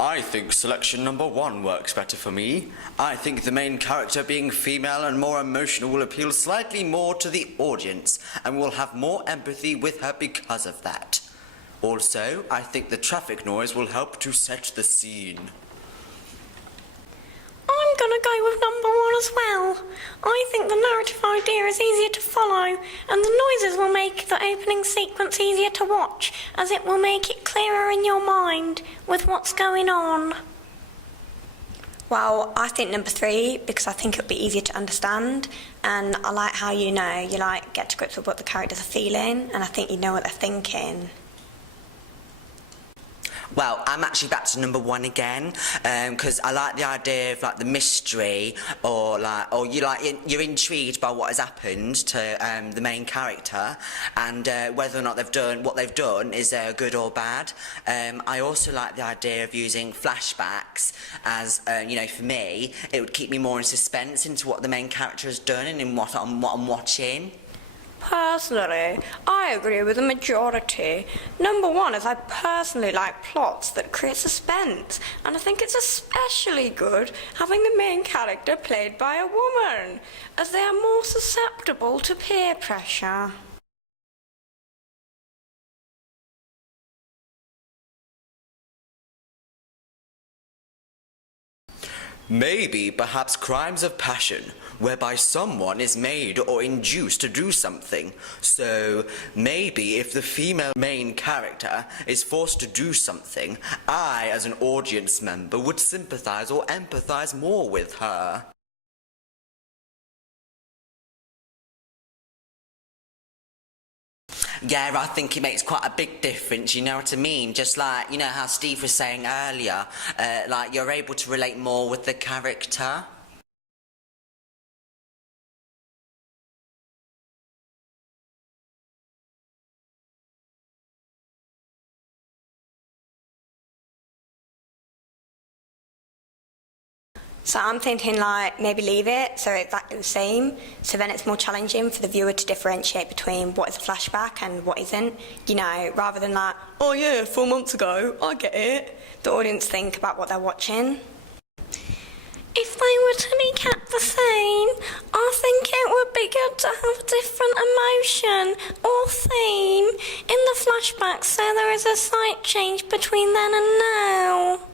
I think selection number 1 works better for me. I think the main character being female and more emotional will appeal slightly more to the audience, and we'll have more empathy with her because of that. Also, I think the traffic noise will help to set the scene. I'm gonna go with number 1 as well. I think the narrative idea is easier to follow, and the noises will make the opening sequence easier to watch, as it will make it clearer in your mind with what's going on. Well, I think number 3, because I think it'll be easier to understand, and I like how you get to grips with what the characters are feeling, and I think you know what they're thinking. Well, I'm actually back to number 1 again, because I like the idea of the mystery, or you're intrigued by what has happened to the main character, and whether or not what they've done is good or bad. I also like the idea of using flashbacks, as for me, it would keep me more in suspense into what the main character has done and in what I'm watching. Personally, I agree with the majority. Number 1 is I personally like plots that create suspense, and I think it's especially good having the main character played by a woman, as they are more susceptible to peer pressure. Maybe, perhaps crimes of passion, whereby someone is made or induced to do something. So, maybe if the female main character is forced to do something, I, as an audience member, would sympathise or empathise more with her. Yeah, I think it makes quite a big difference, you know what I mean? Just like, how Steve was saying earlier, you're able to relate more with the character. So I'm thinking maybe leave it so it's exactly the same, so then it's more challenging for the viewer to differentiate between what is a flashback and what isn't, rather than oh yeah, 4 months ago, I get it. The audience think about what they're watching. If they were to be kept the same, I think it would be good to have a different emotion or theme in the flashback, so there is a slight change between then and now.